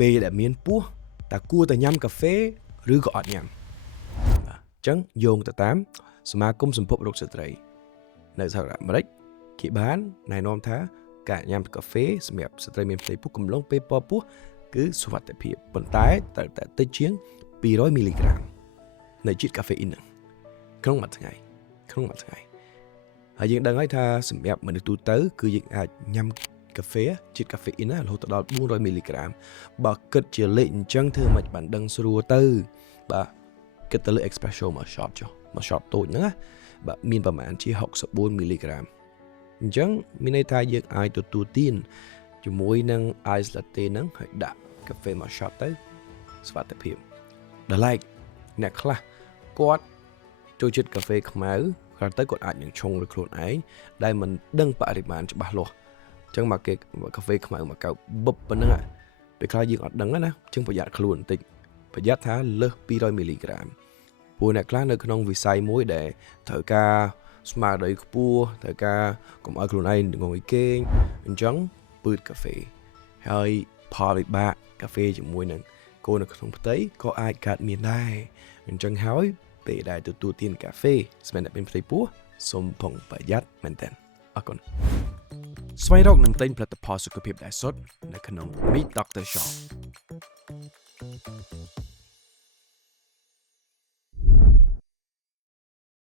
ពេលដែលមានពោះតើគួរតែញ៉ាំកាហ្វេឬក៏អត់ញ៉ាំអញ្ចឹងយោងទៅតាមសមាគមសម្ភពរោគស្ត្រីនៅសហរដ្ឋអាមេរិកគេបានណែនាំថាការញ៉ាំកាហ្វេសម្រាប់ស្ត្រីមានផ្ទៃពោះកំឡុងពេលពពោះគឺសុវត្ថិភាពប៉ុន្តែត្រូវតែតិចជាង200មីលីក្រាមនៃជាតិកាហ្វេអ៊ីនហ្នឹងក្នុងមួយថ្ងៃហើយយើងដឹងហើយថាសម្រាប់មនុស្សទូទៅគឺយើងអាចញ៉ាំកាហ្វេជាតិកាហ្វេអ៊ីនរហូតដល់400មីលីក្រាមបើគិតជាលេខអញ្ចឹងធ្វើមិនបានដឹងស្រួលទៅបាទគិតទៅលើ espresso មួយ shot តូចហ្នឹងណាបាទមានប្រមាណជា64មីលីក្រាមអញ្ចឹងមានន័យថាយើងអាចទទួលទានជាមួយនឹង ice latte ហ្នឹងហើយដាក់កាហ្វេមួយ shot ទៅសុវត្ថិភាពដល់ឡែកអ្នកខ្លះគាត់ចូលចិត្តកាហ្វេខ្មៅគាត់ទៅគាត់អាចនឹងឆុងលើខ្លួនឯងដែលមិនដឹងបរិមាណច្បាស់លាស់អញ្ចឹងមកគេកាហ្វេខ្មៅមកកៅបឹបប៉ុណ្ណឹងពេលខ្លះយើងអត់ដឹងណាអញ្ចឹងប្រយ័ត្នខ្លួនបន្តិចប្រយ័ត្នថាលើស200មីលីក្រាមព្រោះអ្នកខ្លះនៅក្នុងវិស័យមួយដែលត្រូវការស្មារតីខ្ពស់ត្រូវការកុំឲ្យខ្លួនឯងងុយគេងអញ្ចឹងពឺតកាហ្វេហើយផលវិបាកកាហ្វេជាមួយនឹងកូននៅក្នុងផ្ទៃក៏អាចកើតមានដែរអញ្ចឹងហើយពេលដែលទទួលទានកាហ្វេសម្រាប់អ្នកមានផ្ទៃពោះសូមប្រុងប្រយ័ត្នមែនទែនអរគុណស្វែងរកនិងទិញផលិតផលសុខភាពដែលសុទ្ធនៅក្នុង Meet Dr. Shop